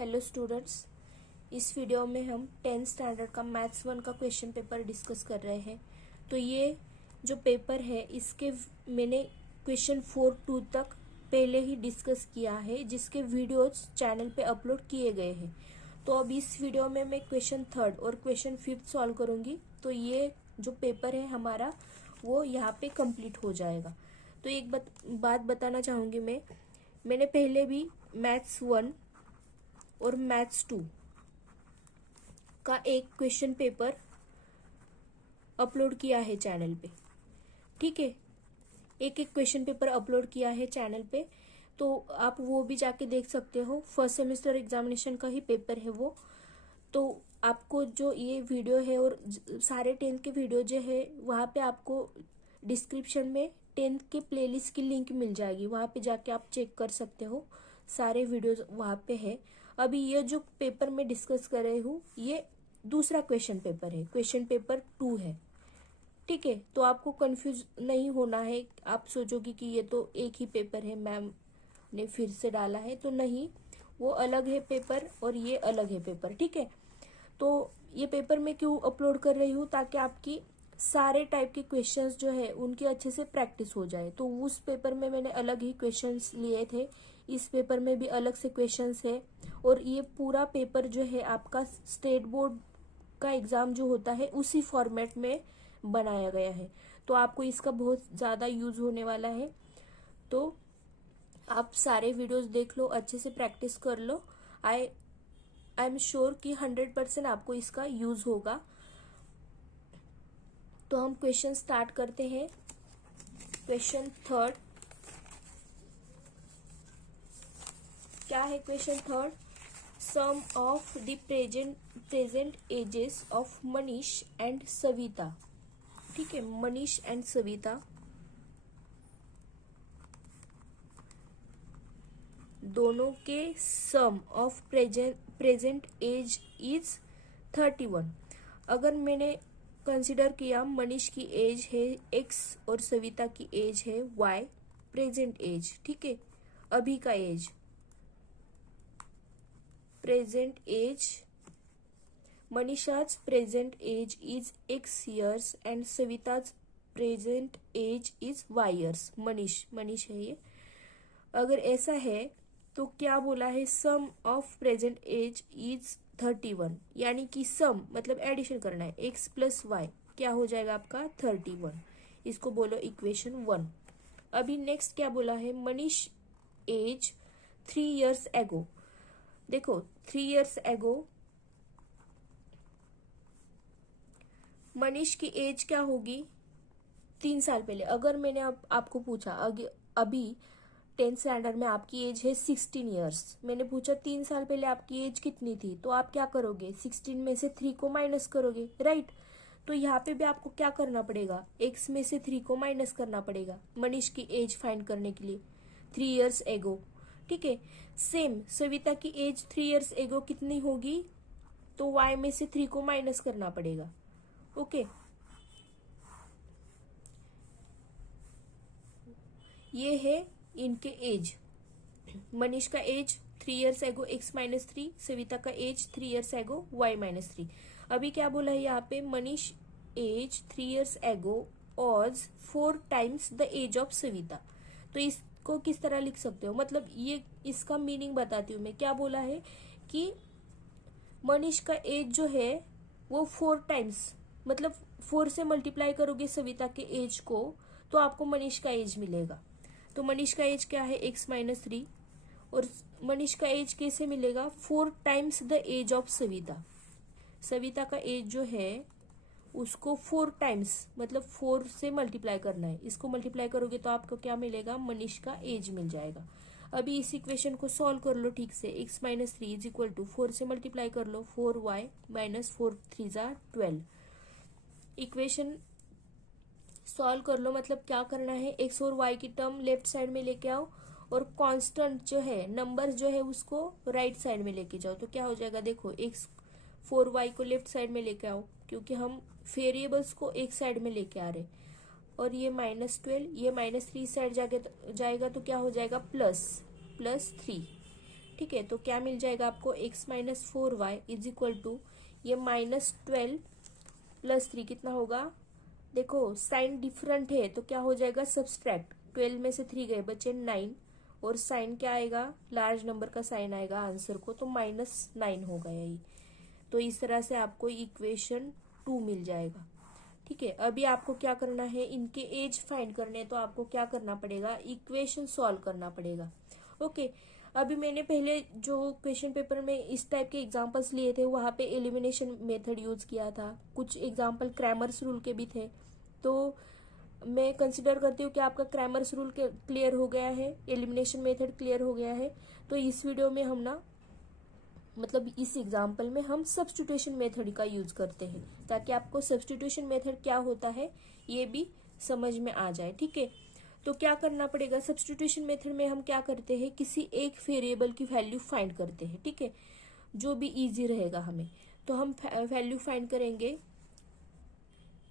Hello students, इस video में हम 10th स्टैंडर्ड का मैथ्स 1 का क्वेश्चन पेपर डिस्कस कर रहे हैं। तो ये जो पेपर है इसके मैंने क्वेश्चन 4-2 तक पहले ही डिस्कस किया है, जिसके वीडियोस चैनल पे अपलोड किए गए हैं। तो अब इस वीडियो में मैं क्वेश्चन 3rd और क्वेश्चन 5th सॉल्व करूंगी। तो ये जो पेपर है हमारा वो यहाँ पे कंप्लीट हो जाएगा। तो एक बात बताना चाहूँगी, मैंने पहले भी मैथ्स 1 और मैथ्स 2 का एक क्वेश्चन पेपर अपलोड किया है चैनल पे। ठीक है, एक एक क्वेश्चन पेपर अपलोड किया है चैनल पे, तो आप वो भी जाके देख सकते हो। फर्स्ट सेमेस्टर एग्जामिनेशन का ही पेपर है वो। तो आपको जो ये वीडियो है और सारे 10th के वीडियो जो है वहाँ पे आपको डिस्क्रिप्शन में 10th के प्लेलिस्ट की लिंक मिल जाएगी, वहाँ पे जाके आप चेक कर सकते हो। सारे वीडियोस वहाँ पे है। अभी ये जो पेपर में डिस्कस कर रही हूँ ये दूसरा क्वेश्चन पेपर है, क्वेश्चन पेपर 2 है। ठीक है, तो आपको कंफ्यूज नहीं होना है। आप सोचोगे कि ये तो एक ही पेपर है, मैम ने फिर से डाला है, तो नहीं, वो अलग है पेपर और ये अलग है पेपर। ठीक है, तो ये पेपर मैं क्यों अपलोड कर रही हूँ, ताकि आपकी सारे टाइप के क्वेश्चंस जो है उनकी अच्छे से प्रैक्टिस हो जाए। तो उस पेपर में मैंने अलग ही क्वेश्चंस लिए थे, इस पेपर में भी अलग से क्वेश्चंस है। और ये पूरा पेपर जो है आपका स्टेट बोर्ड का एग्जाम जो होता है उसी फॉर्मेट में बनाया गया है। तो आपको इसका बहुत ज़्यादा यूज होने वाला है। तो आप सारे वीडियोस देख लो, अच्छे से प्रैक्टिस कर लो। आई एम श्योर कि 100% आपको इसका यूज होगा। तो हम क्वेश्चन स्टार्ट करते हैं। क्वेश्चन 3rd क्या है? Question 3rd, sum of the present ages of Manish and Savita. ठीक है, मनीष एंड सविता दोनों के sum of present age is 31। अगर मैंने कंसिडर किया मनीष की एज है x और सविता की एज है y, प्रेजेंट एज। ठीक है, अभी का age, present age, Manisha's present age is x years and Savita's present age is y years। Manish है ये। अगर ऐसा है तो क्या बोला है? Sum of present age is 31, यानी कि सम मतलब एडिशन करना है, x प्लस वाई क्या हो जाएगा आपका 31। इसको बोलो इक्वेशन 1। अभी नेक्स्ट क्या बोला है? मनीष एज 3 years एगो। देखो 3 years एगो मनीष की एज क्या होगी? 3 साल पहले। अगर मैंने आपको पूछा अभी 10th स्टैंडर्ड में आपकी एज है 16 years, मैंने पूछा 3 साल पहले आपकी एज कितनी थी, तो आप क्या करोगे? 16 में से 3 को माइनस करोगे, राइट। तो यहाँ पे भी आपको क्या करना पड़ेगा? x में से 3 को माइनस करना पड़ेगा मनीष की एज फाइंड करने के लिए, 3 years एगो। ठीक है, सेम सविता की एज 3 years एगो कितनी होगी? तो y में से 3 को माइनस करना पड़ेगा। ओके, ये है इनके एज। मनीष का एज 3 years एगो x माइनस 3, सविता का एज 3 years एगो y माइनस 3। अभी क्या बोला है यहाँ पे? Manish as 3 years ago was 4 times the age of Savita. तो इसको किस तरह लिख सकते हो? मतलब ये इसका मीनिंग बताती हूँ मैं। क्या बोला है कि मनीष का एज जो है वो 4 times, मतलब 4 से मल्टीप्लाई करोगे सविता के एज को तो आपको मनीष का एज मिलेगा। तो मनीष का एज क्या है? x minus 3। और मनीष का एज कैसे मिलेगा? 4 times the age of Savita. Savita का एज जो है उसको 4 times मतलब 4 से मल्टीप्लाई करना है। इसको मल्टीप्लाई करोगे तो आपको क्या मिलेगा? मनीष का एज मिल जाएगा। अभी इस इक्वेशन को सॉल्व कर लो ठीक से। x minus 3 is equal to 4 से मल्टीप्लाई कर लो, 4y माइनस 4 3 12। इक्वेशन सॉल्व कर लो, मतलब क्या करना है? x और y की टर्म लेफ्ट साइड में लेके आओ और कांस्टेंट जो है नंबर जो है उसको राइट साइड में लेके जाओ। तो क्या हो जाएगा? देखो x 4y को लेफ्ट साइड में लेके आओ, क्योंकि हम वेरिएबल्स को एक साइड में लेके आ रहे। और ये -12, ये -3 साइड जाएगा तो क्या हो जाएगा? प्लस 3। ठीक है, तो क्या मिल जाएगा आपको, x minus 4y is equal to ये -12 + 3 कितना होगा, देखो साइन डिफरेंट है तो क्या हो जाएगा, सब्सट्रैक्ट, 12 में से 3 गए बचे 9, और साइन क्या आएगा, लार्ज नंबर का साइन आएगा आंसर को, तो -9 हो गया ये। तो इस तरह से आपको इक्वेशन 2 मिल जाएगा। ठीक है, अभी आपको क्या करना है, इनके एज फाइंड करने, तो आपको क्या करना पड़ेगा, इक्वेशन सॉल्व करना पड़ेगा। ओके, अभी मैंने पहले जो क्वेश्चन पेपर में इस टाइप के एग्जांपल्स लिए थे वहां पे एलिमिनेशन मेथड यूज किया था, कुछ एग्जांपल क्रैमर्स रूल के भी थे। तो मैं कंसिडर करती हूँ कि आपका क्रैमर्स रूल क्लियर हो गया है, एलिमिनेशन मेथड क्लियर हो गया है। तो इस वीडियो में हम ना, मतलब इस एग्जाम्पल में हम सब्स्टिट्यूशन मेथड का यूज करते हैं, ताकि आपको सब्स्टिट्यूशन मेथड क्या होता है ये भी समझ में आ जाए। ठीक है, तो क्या करना पड़ेगा, सब्स्टिट्यूशन मेथड में हम क्या करते हैं, किसी एक वेरिएबल की वैल्यू फाइंड करते हैं। ठीक है, जो भी इजी रहेगा हमें, तो हम वैल्यू फाइंड करेंगे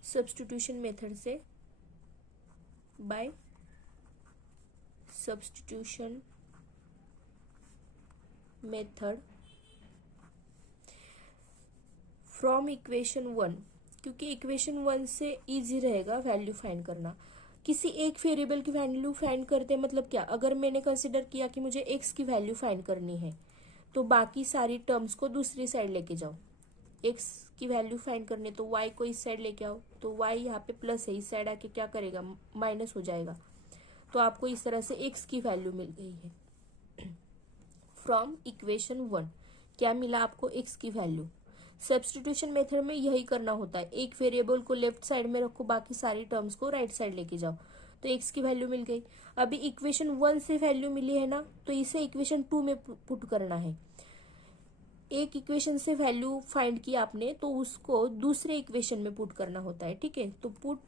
सब्स्टिट्यूशन मेथड से, by substitution method from equation 1, क्योंकि इक्वेशन 1 से इजी रहेगा वैल्यू फाइंड करना। किसी एक वेरिएबल की वैल्यू फाइंड करते हैं, मतलब क्या, अगर मैंने कंसिडर किया कि मुझे x की वैल्यू फाइंड करनी है, तो बाकी सारी टर्म्स को दूसरी साइड लेके जाओ। x की वैल्यू फाइंड करने तो y को इस साइड लेके आओ, तो y यहाँ पे प्लस है, इस साइड आके क्या करेगा, माइनस हो जाएगा। तो आपको इस तरह से x की वैल्यू मिल गई है फ्रॉम इक्वेशन 1। क्या मिला आपको, x की वैल्यू। सब्स्टिट्यूशन मेथड में यही करना होता है, एक वेरिएबल को लेफ्ट साइड में रखो, बाकी सारी टर्म्स को राइट साइड लेके जाओ, तो x की वैल्यू मिल गई। अभी इक्वेशन 1 से वैल्यू मिली है ना, तो इसे इक्वेशन 2 में पुट करना है। एक इक्वेशन से वैल्यू फाइंड की आपने, तो उसको दूसरे इक्वेशन में पुट करना होता है। ठीक है, तो put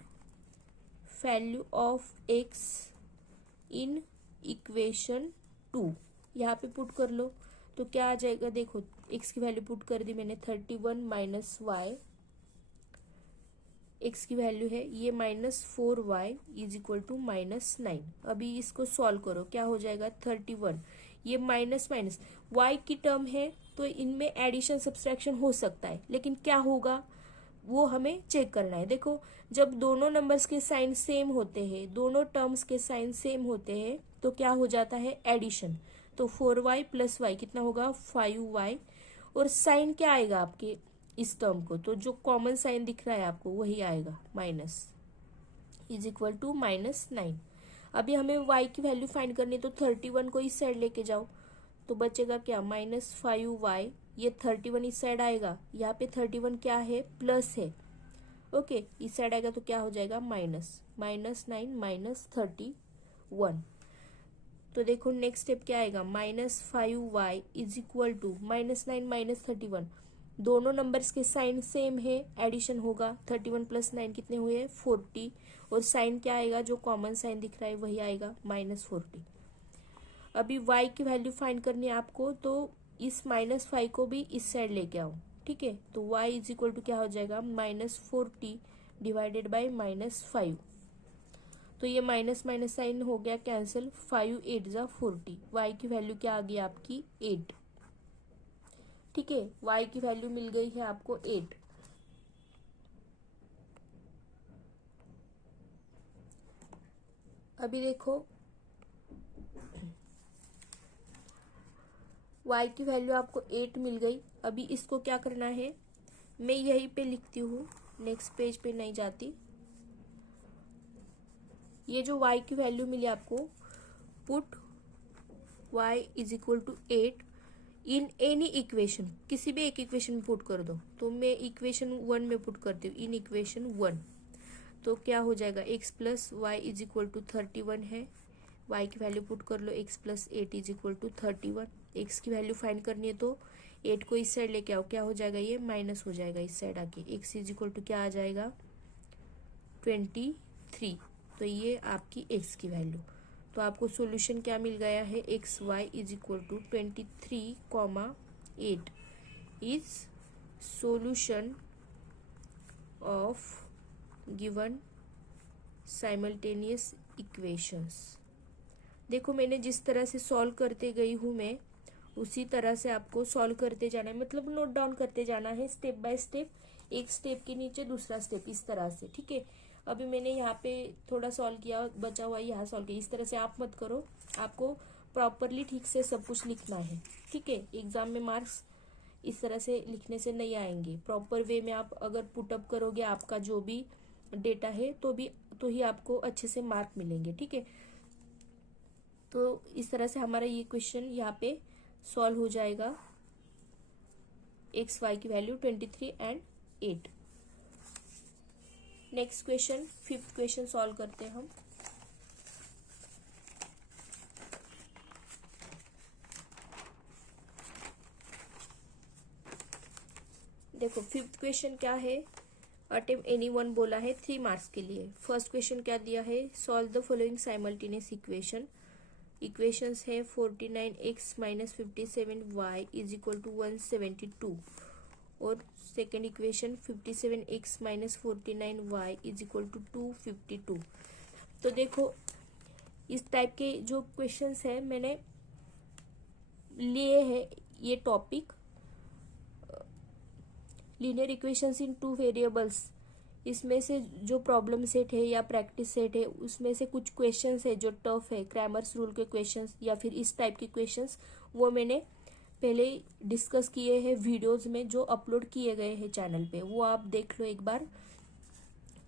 value of x in equation 2 यहाँ पे पुट कर लो, तो क्या आ जाएगा, देखो x की वैल्यू पुट कर दी मैंने, 31 माइनस वाई, x की वैल्यू है ये -4y इज इक्वल टू -9। अभी इसको सॉल्व करो, क्या हो जाएगा, 31, ये माइनस माइनस y की टर्म है तो इनमें एडिशन सब्सट्रैक्शन हो सकता है, लेकिन क्या होगा वो हमें चेक करना है। देखो, जब दोनों नंबर्स के साइन सेम होते हैं, दोनों टर्म्स के साइन सेम होते हैं, तो क्या हो जाता है, एडिशन। तो 4y + y कितना होगा, 5y, और साइन क्या आएगा आपके इस टर्म को, तो जो कॉमन साइन दिख रहा है आपको वही आएगा, माइनस इज इक्वल टू -9। अभी हमें y की वैल्यू फाइंड करनी, तो 31 को इस साइड लेके जाओ, तो बचेगा क्या, -5y, ये 31 इस साइड आएगा, यहाँ पे 31 क्या है, प्लस है। ओके, इस साइड आएगा तो क्या हो जाएगा, -9 -31। तो देखो नेक्स्ट स्टेप क्या आएगा, -5y इज इक्वल टू -9 -31, दोनों नंबर्स के साइन सेम है, एडिशन होगा, 31 + 9 कितने हुए, 40, और साइन क्या आएगा, जो कॉमन साइन दिख रहा है वही आएगा, -40। अभी y की वैल्यू फाइंड करनी है आपको, तो इस -5 को भी इस साइड लेके आओ। ठीक है, तो y इज इक्वल टू क्या हो जाएगा, -40 डिवाइडेड बाई -5, तो ये माइनस माइनस साइन हो गया कैंसिल, 5 8 जा 40, y की वैल्यू क्या आ गई आपकी, 8। ठीक है, y की वैल्यू मिल गई है आपको 8। अभी देखो y की वैल्यू आपको 8 मिल गई। अभी इसको क्या करना है, मैं यहीं पे लिखती हूँ, नेक्स्ट पेज पे नहीं जाती। ये जो y की वैल्यू मिली आपको, put y is equal to 8 in any equation, किसी भी एक इक्वेशन में पुट कर दो, तो मैं इक्वेशन 1 में पुट करती हूँ, इन इक्वेशन 1, तो क्या हो जाएगा, x + y is equal to 31 है, y की वैल्यू पुट कर लो, x + 8 is equal to 31, x की वैल्यू फाइंड करनी है तो 8 को इस साइड लेके आओ, क्या हो जाएगा, ये माइनस हो जाएगा इस साइड आके, x इज इक्वल टू क्या आ जाएगा, 23, तो ये आपकी x की वैल्यू। तो आपको सॉल्यूशन क्या मिल गया है, xy is equal to 23,8 is solution of given simultaneous equations. देखो मैंने जिस तरह से सॉल्व करते गई हूँ मैं, उसी तरह से आपको सॉल्व करते जाना है, मतलब नोट डाउन करते जाना है स्टेप बाय स्टेप, एक स्टेप के नीचे दूसरा स्टेप, इस तरह से। ठीक है, अभी मैंने यहाँ पे थोड़ा सॉल्व किया, बचा हुआ यहाँ सॉल्व किया। इस तरह से आप मत करो, आपको प्रॉपरली ठीक से सब कुछ लिखना है। ठीक है, एग्जाम में मार्क्स इस तरह से लिखने से नहीं आएंगे। प्रॉपर वे में आप अगर पुटअप करोगे आपका जो भी डेटा है तो ही आपको अच्छे से मार्क मिलेंगे। ठीक है, तो इस तरह से हमारा ये क्वेश्चन यहाँ पे सॉल्व हो जाएगा। एक्स वाई की value 23 and 8। Next question, 5th question solve करते हैं हम। देखो 5th क्वेश्चन क्या है, अटेम्प्ट एनी वन बोला है 3 मार्क्स के लिए। फर्स्ट क्वेश्चन क्या दिया है, solve the following simultaneous equation. Equations है 49x minus 57y is equal to 172, और second equation 57x minus 49y is equal to 252। तो देखो इस टाइप के जो क्वेश्चंस है मैंने लिए हैं, ये टॉपिक लीनियर इक्वेशंस इन 2 वेरिएबल्स, इसमें से जो प्रॉब्लम सेट है या प्रैक्टिस सेट है उसमें से कुछ क्वेश्चंस है जो टफ है, क्रैमर्स रूल के क्वेश्चंस या फिर इस टाइप के क्वेश्चंस, वो मैंने पहले डिस्कस किए हैं वीडियोस में जो अपलोड किए गए हैं चैनल पे, वो आप देख लो एक बार।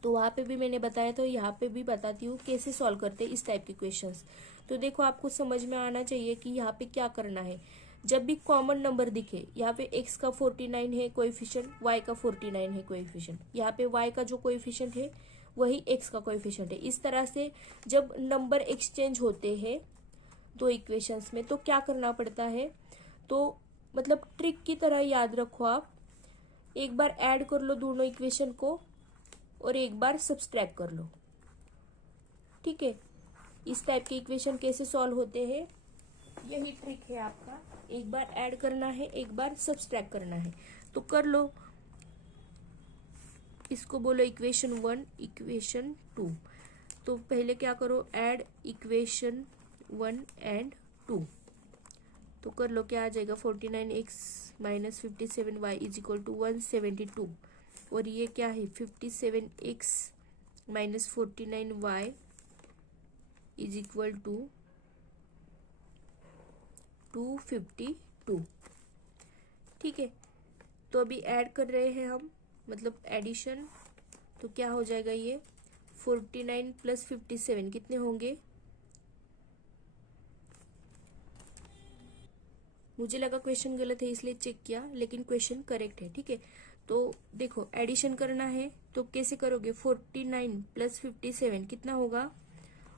तो वहाँ पे भी मैंने बताया, तो यहाँ पे भी बताती हूँ कैसे सॉल्व करते हैं इस टाइप के क्वेश्चंस। तो देखो आपको समझ में आना चाहिए कि यहाँ पे क्या करना है। जब भी कॉमन नंबर दिखे, यहाँ पे x का 49 है कोएफिशिएंट, y का 49 है कोएफिशिएंट, यहाँ पे y का जो कोएफिशिएंट है वही x का कोएफिशिएंट है। इस तरह से जब नंबर एक्सचेंज होते हैं दो इक्वेशंस में तो क्या करना पड़ता है, तो मतलब ट्रिक की तरह याद रखो आप, एक बार ऐड कर लो दोनों इक्वेशन को और एक बार सब्सट्रैक्ट कर लो। ठीक है, इस टाइप के इक्वेशन कैसे सॉल्व होते हैं, यही ट्रिक है आपका। एक बार ऐड करना है, एक बार सब्सट्रैक्ट करना है, तो कर लो। इसको बोलो इक्वेशन 1, इक्वेशन 2। तो पहले क्या करो, ऐड इक्वेशन 1 एंड 2। तो कर लो, क्या आ जाएगा 49x minus 57y is equal to 172, और ये क्या है 57x minus 49y is equal to 252। ठीक है, तो अभी ऐड कर रहे हैं हम, मतलब एडिशन। तो क्या हो जाएगा, ये 49 प्लस 57 कितने होंगे, मुझे लगा क्वेश्चन गलत है इसलिए चेक किया, लेकिन क्वेश्चन करेक्ट है। ठीक है, तो देखो एडिशन करना है तो कैसे करोगे, 49 प्लस 57 कितना होगा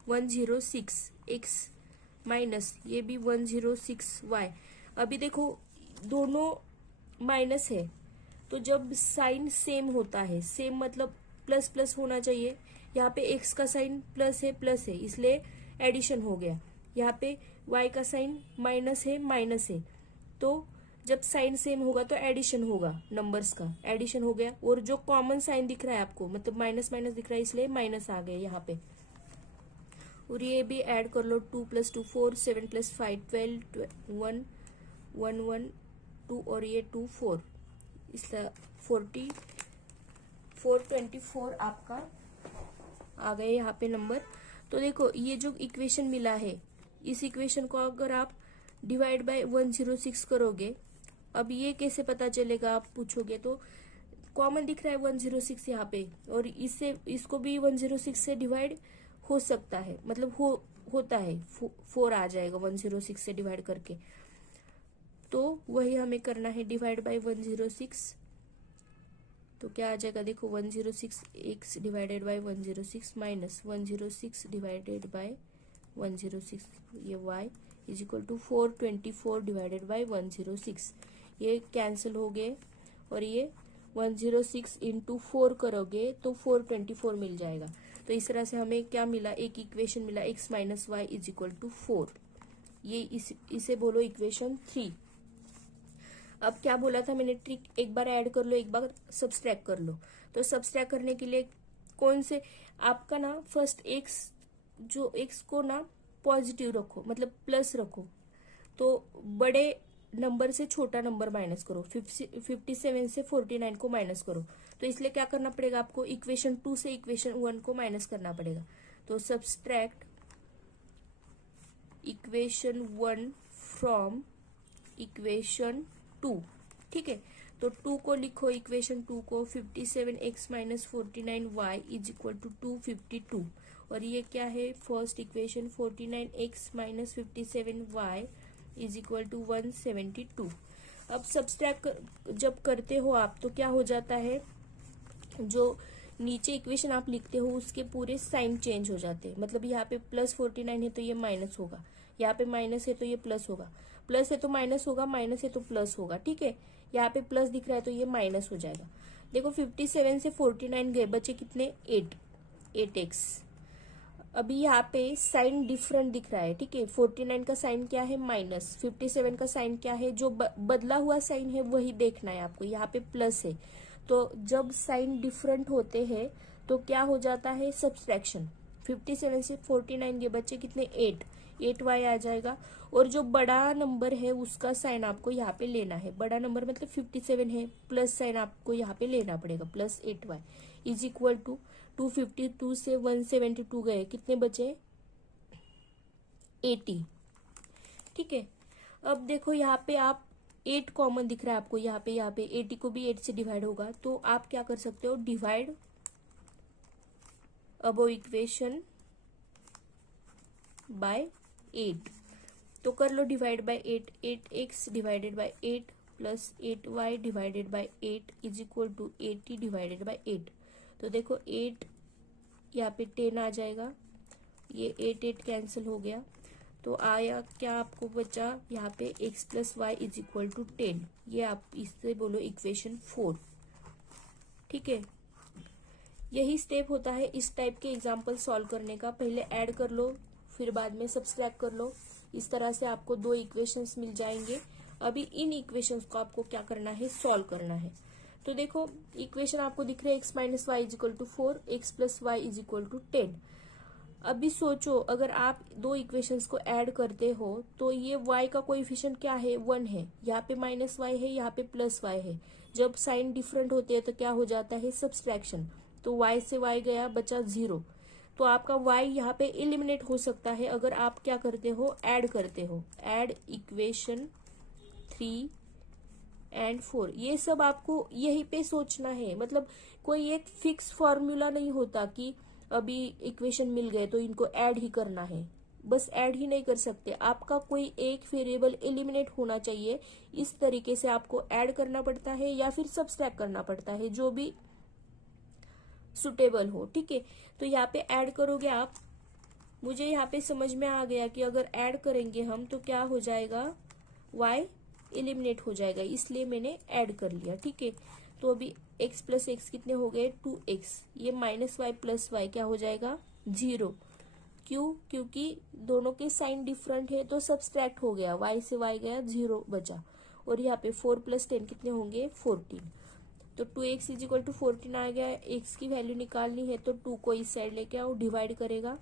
106 x माइनस ये भी 106 y। अभी देखो दोनों माइनस है, तो जब साइन सेम होता है, सेम मतलब प्लस प्लस होना चाहिए, यहाँ पे x का साइन प्लस है इसलिए एडिशन हो गया। यहाँ पे y का साइन माइनस है, तो जब साइन सेम होगा तो एडिशन होगा, नंबर्स का एडिशन हो गया। और जो कॉमन साइन दिख रहा है आपको, मतलब माइनस माइनस दिख रहा है इसलिए माइनस आ गया यहाँ पे। और ये भी ऐड कर लो, 2 प्लस 2 4, 7 प्लस 5 12, 1 1 1 2 और ये 2 4, इसका 424 आपका आ गए यहाँ पे नंबर। तो देखो ये जो इक्वेशन मिला है, इस इक्वेशन को अगर आप डिवाइड बाय 106 करोगे, अब ये कैसे पता चलेगा आप पूछोगे, तो कॉमन दिख रहा है 106 यहाँ पे, और इसको भी 106 से डिवाइड हो सकता है, मतलब होता है, 4 आ जाएगा 106 से डिवाइड करके। तो वही हमें करना है, डिवाइड बाय 106। तो क्या आ जाएगा, देखो 106 x divided by 106 minus 106 divided by 106, ये y is equal to 424 divided by 106। ये कैंसिल हो गए, और ये 106 इंटू 4 करोगे तो 424 मिल जाएगा। तो इस तरह से हमें क्या मिला, एक इक्वेशन मिला, x minus y is equal to 4। ये इसे बोलो इक्वेशन 3। अब क्या बोला था मैंने, ट्रिक एक बार ऐड कर लो, एक बार सब्सट्रैक्ट कर लो। तो सब्सट्रैक्ट करने के लिए कौन से, आपका ना फर्स्ट x को ना पॉजिटिव रखो, मतलब प्लस रखो, तो बड़े नंबर से छोटा नंबर माइनस करो, 57 से 49 को माइनस करो। तो इसलिए क्या करना पड़ेगा आपको, इक्वेशन 2 से इक्वेशन 1 को माइनस करना पड़ेगा। तो सब्सट्रैक्ट इक्वेशन 1 फ्रॉम इक्वेशन 2। ठीक है, तो 2 को लिखो, इक्वेशन 2 को 57x minus 49y is equal to 252। और ये क्या है, first equation 49x minus 57y is equal to 172। अब सब्सट्रैक्ट जब करते हो आप तो क्या हो जाता है, जो नीचे इक्वेशन आप लिखते हो उसके पूरे साइन चेंज हो जाते हैं। मतलब यहाँ पे प्लस 49 है तो ये माइनस होगा, यहाँ पे माइनस है तो ये प्लस होगा, प्लस है तो माइनस होगा, माइनस है तो प्लस होगा। ठीक है, यहाँ पे प्लस दिख रहा है तो ये माइनस हो जाएगा। देखो 57 से 49 गए, बचे कितने, 8x। अभी यहाँ पे साइन डिफरेंट दिख रहा है। ठीक है, 49 का साइन क्या है, माइनस, 57 का साइन क्या है, जो बदला हुआ साइन है वही देखना है आपको। यहाँ पे प्लस है, तो जब साइन डिफरेंट होते हैं तो क्या हो जाता है, सब्सट्रैक्शन। 57 से 49 के बच्चे कितने, 8y आ जाएगा। और जो बड़ा नंबर है उसका साइन आपको यहाँ पे लेना है। बड़ा नंबर मतलब 57 है, प्लस साइन आपको यहाँ पे लेना पड़ेगा, plus 8y is equal to 252 से 172 गए, कितने बचे, 80। ठीक है, अब देखो यहाँ पे आप 8 कॉमन दिख रहा है आपको, यहाँ पे 80 को भी 8 से डिवाइड होगा। तो आप क्या कर सकते हो, डिवाइड अबो इक्वेशन बाय 8। तो कर लो divide by 8, 8x divided by 8 plus 8y divided by 8 is equal to 80 divided by 8। तो देखो 8 यहाँ पे 10 आ जाएगा, ये 8 कैंसिल हो गया। तो आया क्या, आपको बचा यहाँ पे x plus y is equal to 10। ये आप इससे बोलो इक्वेशन 4। ठीक है, यही स्टेप होता है इस टाइप के एग्जाम्पल सॉल्व करने का। पहले ऐड कर लो, फिर बाद में सब्सट्रैक्ट कर लो। इस तरह से आपको 2 इक्वेशंस मिल जाएंगे। अभी इन इक्वेशंस को आपको क्या करना है, सॉल्व करना है। तो देखो इक्वेशन आपको दिख रहा है, x minus y is equal to 4, x plus y is equal to 10। अभी सोचो, अगर आप 2 इक्वेशंस को ऐड करते हो तो ये y का कोएफिशिएंट क्या है, 1 है। यहाँ पे माइनस वाई है, यहाँ पे प्लस वाई है। जब साइन डिफरेंट होते हैं तो क्या हो जाता है, सब्सट्रैक्शन। तो y से y गया, बचा 0। तो आपका y यहाँ पे एलिमिनेट हो सकता है अगर आप क्या करते हो, ऐड करते हो। Add equation 3 and 4। ये सब आपको यहीं पे सोचना है। मतलब कोई एक फिक्स फॉर्मूला नहीं होता कि अभी इक्वेशन मिल गए तो इनको ऐड ही करना है। बस ऐड ही नहीं कर सकते, आपका कोई एक वेरिएबल एलिमिनेट होना चाहिए। इस तरीके से आपको ऐड करना पड़ता है या फिर सब्सट्रैक्ट करना पड़ता है, जो भी सुटेबल हो। ठीक है, तो यहाँ पे ऐड करोगे आप। मुझे यहाँ पे समझ में आ गया कि अगर ऐड करेंगे हम तो क्या हो जाएगा, y एलिमिनेट हो जाएगा, इसलिए मैंने ऐड कर लिया। ठीक है, तो अभी x प्लस एक्स कितने हो गए, 2x। ये माइनस वाई प्लस वाई क्या हो जाएगा, 0। क्यों, क्योंकि दोनों के साइन डिफरेंट है तो सब्सट्रैक्ट हो गया, y से y गया, 0 बचा। और यहाँ पे 4 प्लस 10 कितने होंगे, 14। तो 2x इज इक्वल टू 14 आ गया। x की वैल्यू निकालनी है तो 2 को इस साइड लेके आओ, डिवाइड करेगा,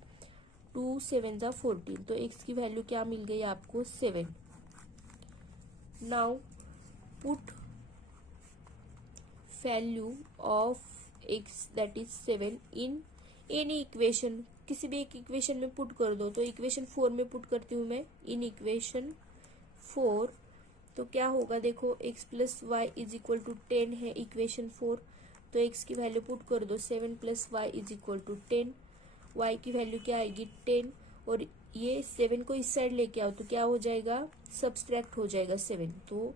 2 7 जा 14। तो x की वैल्यू क्या मिल गई आपको, 7। Now put value of x that is 7 in any equation. किसी भी एक इक्वेशन में पुट कर दो। तो इक्वेशन 4 में पुट करती हूँ मैं, इन इक्वेशन 4। तो क्या होगा, देखो x plus y is equal to 10 है इक्वेशन 4। तो x की वैल्यू पुट कर दो, 7 plus y is equal to 10। y की वैल्यू क्या आएगी, 10। और ये 7 को इस साइड लेके आओ तो क्या हो जाएगा, सब्सट्रैक्ट हो जाएगा 7। तो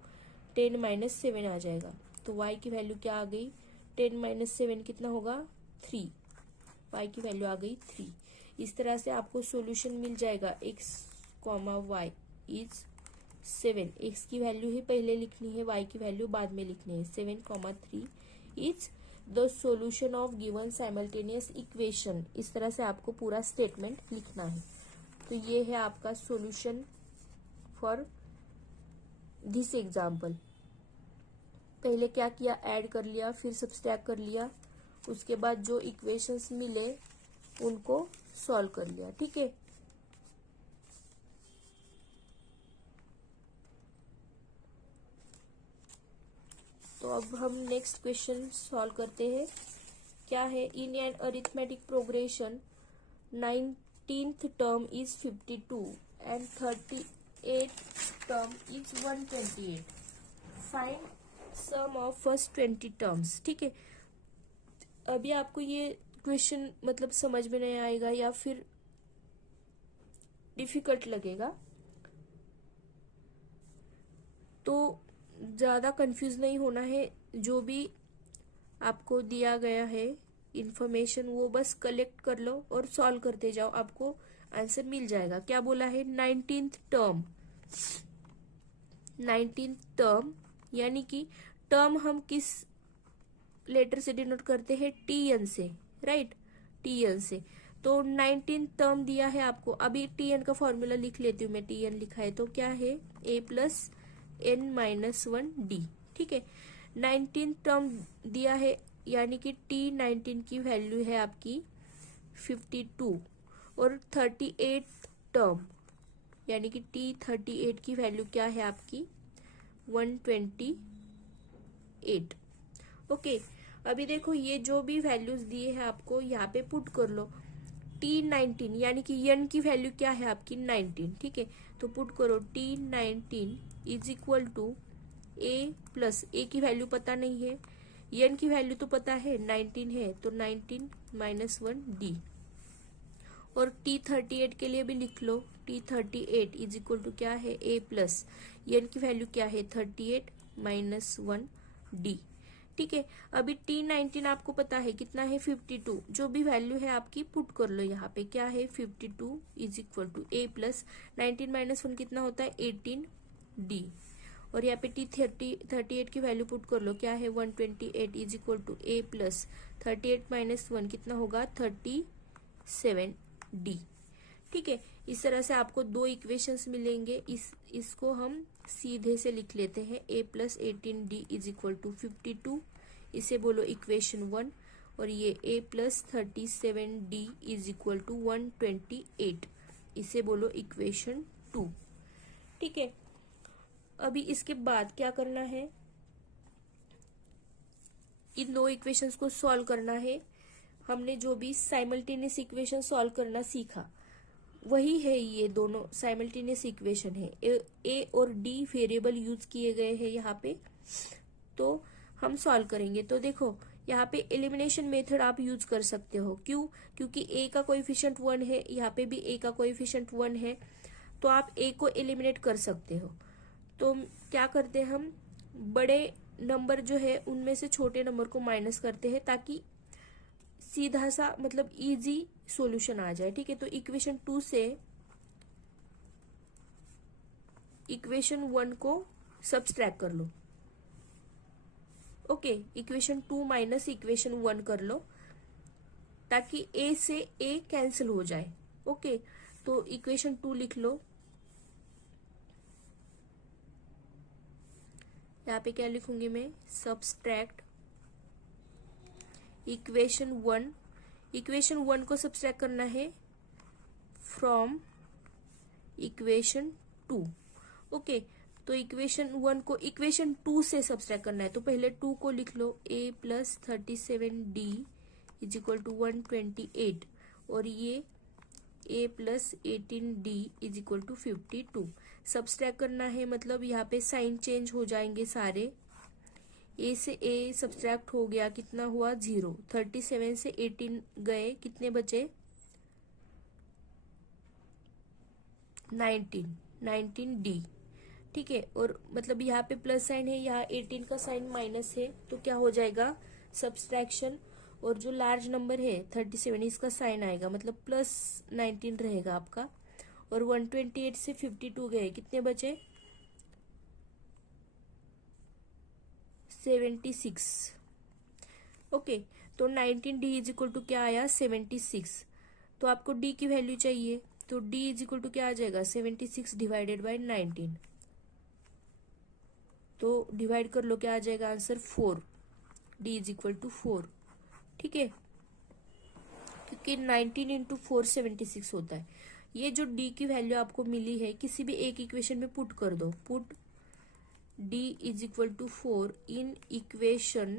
10 माइनस 7 आ जाएगा। तो y की वैल्यू क्या आ गई, 10 माइनस 7 कितना होगा, 3। y की वैल्यू आ गई 3। इस तरह से आपको सॉल्यूशन मिल जाएगा। x comma y is 7। x की वैल्यू ही पहले लिखनी है, y की वैल्यू बाद में लिखनी है। 7,3 is the solution of given simultaneous equation. इस तरह से आपको पूरा स्टेटमेंट लिखना है। तो ये है आपका सॉल्यूशन फॉर दिस एग्जाम्पल। पहले क्या किया, ऐड कर लिया, फिर सब्सट्रैक्ट कर लिया, उसके बाद जो इक्वेशंस मिले उनको सॉल्व कर लिया। ठीक है, तो अब हम नेक्स्ट क्वेश्चन सॉल्व करते हैं। क्या है, in an arithmetic progression 19th term is 52 and 38th term is 128, find sum of first 20 terms. ठीक है, अभी आपको ये क्वेश्चन मतलब समझ में नहीं आएगा या फिर डिफिकल्ट लगेगा, तो ज़्यादा कंफ्यूज नहीं होना है। जो भी आपको दिया गया है इंफॉर्मेशन वो बस कलेक्ट कर लो और सॉल्व करते जाओ, आपको आंसर मिल जाएगा। क्या बोला है, 19th टर्म। 19th टर्म यानी कि टर्म हम किस लेटर से डिनोट करते हैं, टी एन से, राइट, टी एन से। तो 19th टर्म दिया है आपको। अभी टी एन का फॉर्मूला लिख लेती हूँ मैं। टी एन लिखा है तो क्या है, ए प्लस एन माइनस 1 डी। ठीक है, 19th टर्म दिया है यानी कि T19 की वैल्यू है आपकी 52 और 38th टर्म यानी कि T38 की वैल्यू क्या है आपकी 128। ओके, अभी देखो ये जो भी वैल्यूज दिए हैं आपको यहाँ पे पुट कर लो। T19 यानी कि n की वैल्यू क्या है आपकी 19। ठीक है, तो पुट करो T19 is equal to A plus, A की वैल्यू पता नहीं है, एन की वैल्यू तो पता है 19 है, तो 19 माइनस 1 डी। और T38 के लिए भी लिख लो, T38 इज इक्वल टू क्या है, ए प्लस एन की वैल्यू क्या है 38 माइनस 1 डी। ठीक है, अभी T19 आपको पता है कितना है 52, जो भी वैल्यू है आपकी पुट कर लो यहाँ पे। क्या है 52 is equal to A plus 19 minus 1 कितना होता है 18 डी। और यहाँ पे T38 की वैल्यू पुट कर लो। क्या है 128 is equal to A plus 38 minus 1 कितना होगा 37 डी। ठीक है, इस तरह से आपको दो इक्वेशंस मिलेंगे। इसको हम सीधे से लिख लेते हैं, A plus 18 D is equal to 52, इसे बोलो इक्वेशन 1। और ये ए plus 37 D is equal to 128, इसे बोलो इक्वेशन 2। ठीक है, अभी इसके बाद क्या करना है, इन दो इक्वेशंस को सॉल्व करना है। हमने जो भी साइमल्टेनियस इक्वेशन सॉल्व करना सीखा वही है, ये दोनों साइमल्टेनियस इक्वेशन है। ए और डी वेरिएबल यूज किए गए हैं यहाँ पे, तो हम सॉल्व करेंगे। तो देखो यहाँ पे एलिमिनेशन मेथड आप यूज कर सकते हो। क्यों, क्योंकि ए का कोएफिशिएंट 1 है, यहाँ पे भी ए का कोएफिशिएंट 1 है, तो आप ए को एलिमिनेट कर सकते हो। तो क्या करते हैं हम, बड़े नंबर जो है उनमें से छोटे नंबर को माइनस करते हैं ताकि सीधा सा मतलब इजी सॉल्यूशन आ जाए। ठीक है, तो इक्वेशन 2 से इक्वेशन 1 को सब्सट्रैक्ट कर लो। ओके, इक्वेशन 2 माइनस इक्वेशन 1 कर लो ताकि ए से ए कैंसिल हो जाए। ओके, तो इक्वेशन 2 लिख लो। यहाँ पे क्या लिखूंगी मैं, सब्सट्रैक्ट इक्वेशन 1। इक्वेशन 1 को सब्सट्रैक्ट करना है फ्रॉम इक्वेशन 2। ओके, तो इक्वेशन 1 को इक्वेशन 2 से सब्सट्रैक्ट करना है, तो पहले 2 को लिख लो, A plus 37 D is equal to 128 और ये ए plus 18 D is equal to 52। Subtract करना है मतलब यहाँ पे साइन चेंज हो जाएंगे सारे। ए से ए सब्सट्रैक्ट हो गया, कितना हुआ 0। 37 से 18 गए, कितने बचे 19 डी। ठीक है, और मतलब यहाँ पे प्लस साइन है, यहाँ 18 का साइन माइनस है, तो क्या हो जाएगा सब्सट्रैक्शन। और जो लार्ज नंबर है 37 इसका साइन आएगा, मतलब प्लस 19 रहेगा आपका। और 128 से 52 गए, कितने बचे 76। ओके, तो 19 डी इज इक्वल टू क्या आया 76। तो आपको डी की वैल्यू चाहिए, तो डी इज इक्वल टू क्या आ जाएगा 76 डिवाइडेड बाय 19। तो डिवाइड कर लो, क्या आ जाएगा answer 4। D is equal to 4। ठीक है, क्योंकि 19 इंटू 4 76 होता है। ये जो डी की वैल्यू आपको मिली है किसी भी एक इक्वेशन में पुट कर दो। Put d is equal to 4 in equation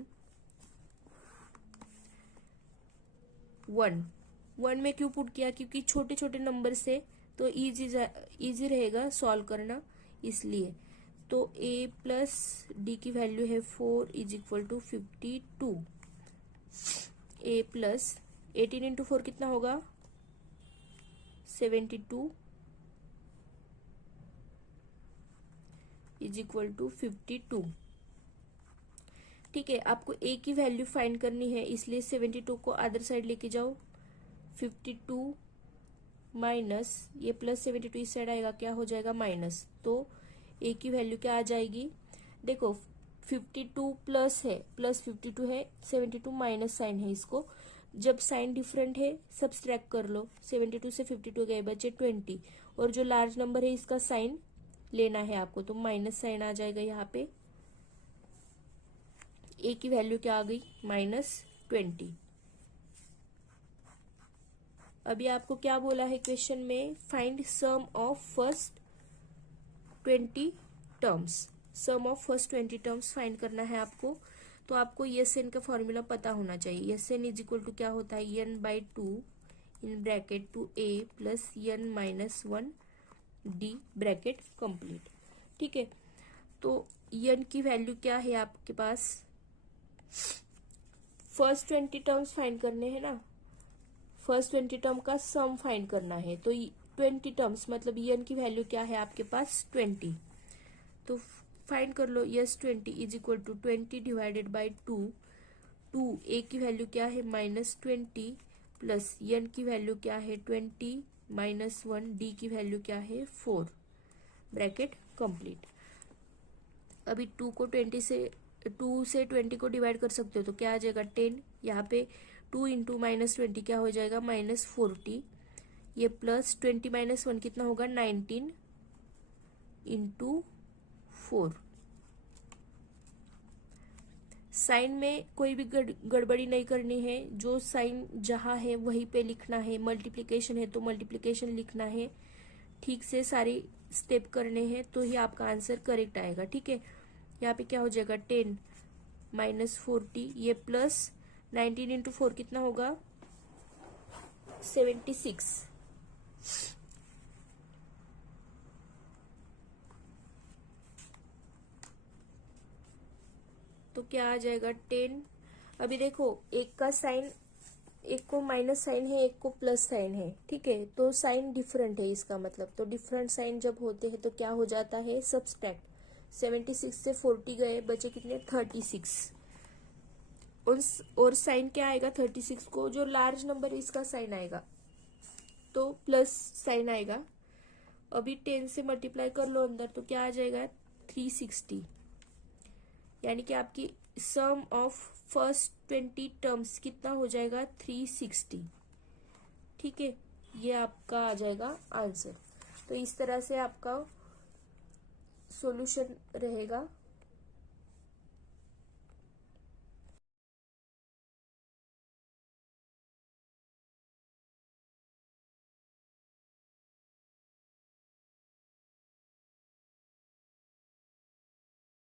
1 में क्यों पुट किया, क्योंकि छोटे छोटे नंबर से तो इजी रहेगा सॉल्व करना, इसलिए। तो a प्लस डी की वैल्यू है 4 is equal to 52। a plus 18 into 4 कितना होगा 72 इज इक्वल टू 52। ठीक है, आपको a की वैल्यू फाइंड करनी है, इसलिए 72 को अदर साइड लेके जाओ। 52 माइनस ये प्लस 72 इस साइड आएगा, क्या हो जाएगा माइनस। तो a की वैल्यू क्या आ जाएगी, देखो 52 प्लस है, प्लस 52 है, 72 माइनस साइन है, इसको जब साइन डिफरेंट है सब्सट्रैक्ट कर लो। 72 से 52 गए, बचे 20, और जो लार्ज नंबर है इसका साइन लेना है आपको, तो माइनस साइन आ जाएगा यहाँ पे। a की वैल्यू क्या आ गई -20। अभी आपको क्या बोला है क्वेश्चन में, find sum of first 20 terms. Sum of first 20 terms find करना है आपको। तो आपको यस एन का फॉर्मूला पता होना चाहिए। S n is equal to क्या होता है, n/2 in bracket 2a plus n-1 d bracket complete. ठीक है, तो n की वैल्यू क्या है आपके पास, फर्स्ट 20 टर्म्स फाइंड करने हैं ना, फर्स्ट 20 टर्म का सम फाइंड करना है। तो 20 टर्म्स मतलब n की वैल्यू क्या है आपके पास 20। तो फाइंड कर लो, yes 20 is equal to 20 divided by 2। a की वैल्यू क्या है -20 प्लस n की वैल्यू क्या है 20 -1, d की वैल्यू क्या है 4 ब्रैकेट कंप्लीट। अभी 2 से 20 को डिवाइड कर सकते हो, तो क्या आ जाएगा 10। यहाँ पे 2 इंटू -20 क्या हो जाएगा -40। ये प्लस 20 -1 कितना होगा 19 इंटू 4। साइन में कोई भी गड़बड़ी नहीं करनी है, जो साइन जहां है वहीं पे लिखना है। मल्टीप्लिकेशन है तो मल्टीप्लिकेशन लिखना है, ठीक से सारी स्टेप करने हैं, तो ही आपका आंसर करेक्ट आएगा। ठीक है, यहाँ पे क्या हो जाएगा 10 -40, ये प्लस 19 इंटू 4 कितना होगा 76। तो क्या आ जाएगा 10। अभी देखो एक का साइन, एक को माइनस साइन है, एक को प्लस साइन है। ठीक है, तो साइन डिफरेंट है इसका मतलब, तो डिफरेंट साइन जब होते हैं तो क्या हो जाता है सब्सट्रैक्ट। 76 से 40 गए, बचे कितने 36। और साइन क्या आएगा 36 को, जो लार्ज नंबर है इसका साइन आएगा, तो प्लस साइन आएगा। अभी 10 से मल्टीप्लाई कर लो अंदर, तो क्या आ जाएगा 360। यानी कि आपकी सम ऑफ फर्स्ट 20 टर्म्स कितना हो जाएगा 360। ठीक है, ये आपका आ जाएगा आंसर। तो इस तरह से आपका सॉल्यूशन रहेगा।